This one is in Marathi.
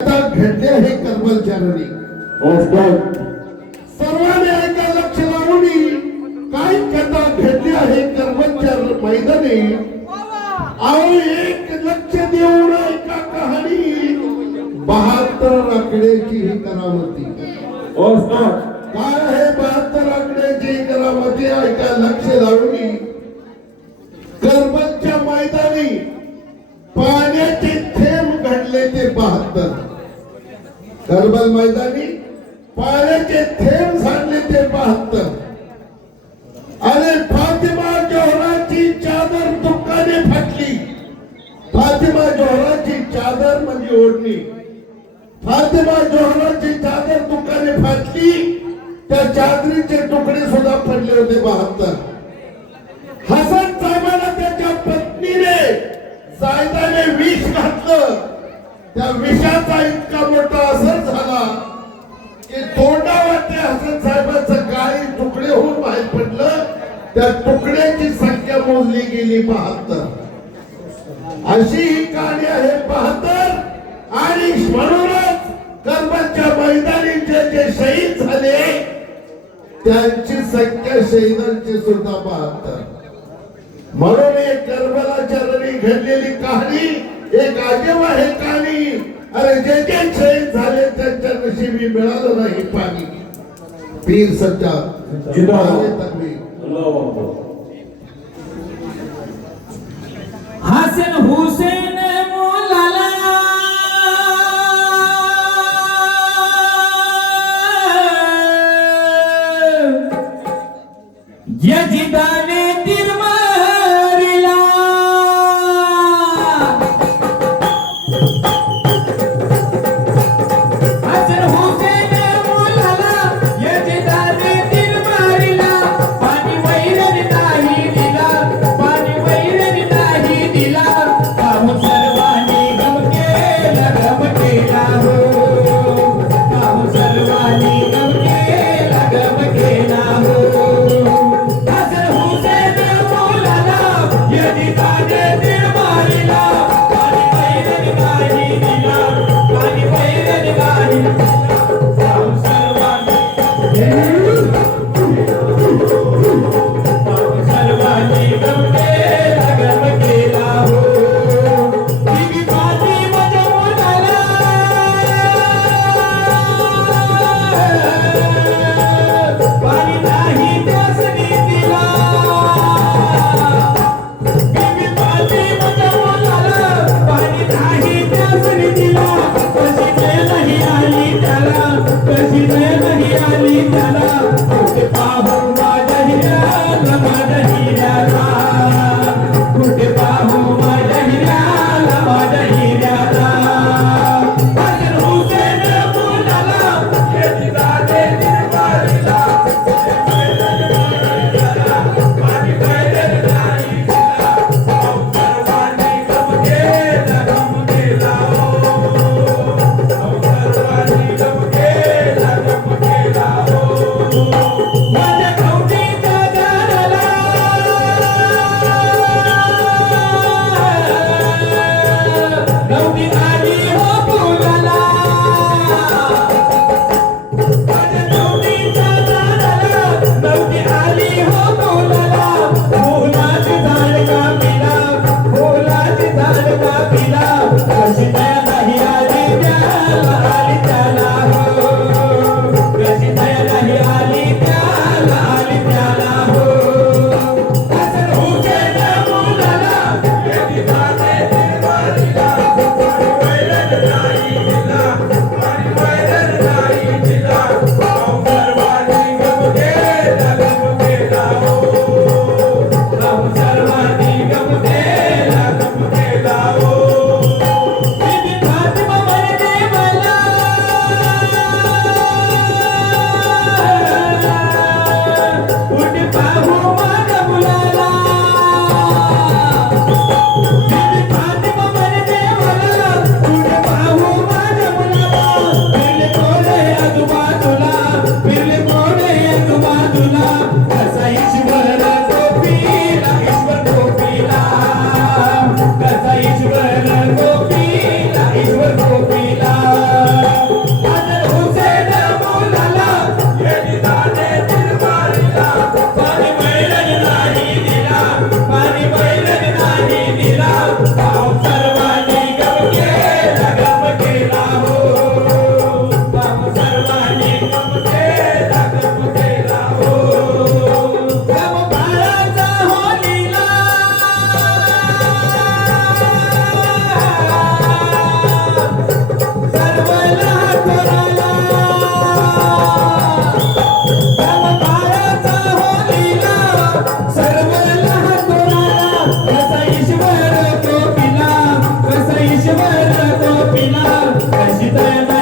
घडले हे कर्मचारी सर्वांनी ऐका लक्ष लावून काय कथा घडली आहे कर्मचारी मैदानी आओ एक लक्ष देऊन ऐका कहाणी 72 आकड्याची ही करामती काय आहे 72 आकड्याची करामती ऐका लक्ष लावून कर्मच्या मैदानी पाण्याचे थेंब घडले ते 72 करबल मैदानी पाण्याचे थेंब झाडले ते 72 अरे फातिमा जोहराची चादर दुःखाने फाटली फातिमा जोहराची चादर म्हणजे ओढणी फातिमा जोहराची चादर दुःखाने फाटली त्या चादरीचे तुकडे सुद्धा पडले होते 72 हसन साहेबांना त्याच्या पत्नीने जायदाने विष घातलं त्या विषाचा इतका मोठा असर झाला की तोंडावरती हसन साहेबांचं काही तुकडे होऊन बाहेर पडलं त्या तुकड्याची संख्या मोजली गेली 72 अशी ही कहाणी आहे 72 आणि म्हणूनच कर्बलच्या मैदानी जे शहीद झाले त्यांची संख्या शहीदांची सुद्धा 72 म्हणून एक कर्बलाच्या रणी घडलेली कहाणी एक अजब आहे कहाणी अरे जे शहीद झाले त्यांच्या नशिबी मिळालं नाही पाणी पीर सज्जाद हसन हुसैन मौलाना यजिदाने तिरमारिला हसन हुसैन मौलाना यजिदाने तिरमारिला पाणी वैरण नाही दिला पाणी वैरण नाही दिला काहून सर्वांनी गम केला हो काहून सर्वांनी गम केला हो हसन हुसैन मौलाना यजिदाने तिरमारिला पाणी वैरण नाही दिला पाणी वैरण नाही काहून सर्वांनी सर्वांनी गम केला हो बीबी फातिमा जमुनाला पाणी नाही त्यासनी दिला बीबी फातिमा जमुनाला पाणी नाही त्यासनी दिला कशी नाही आली दया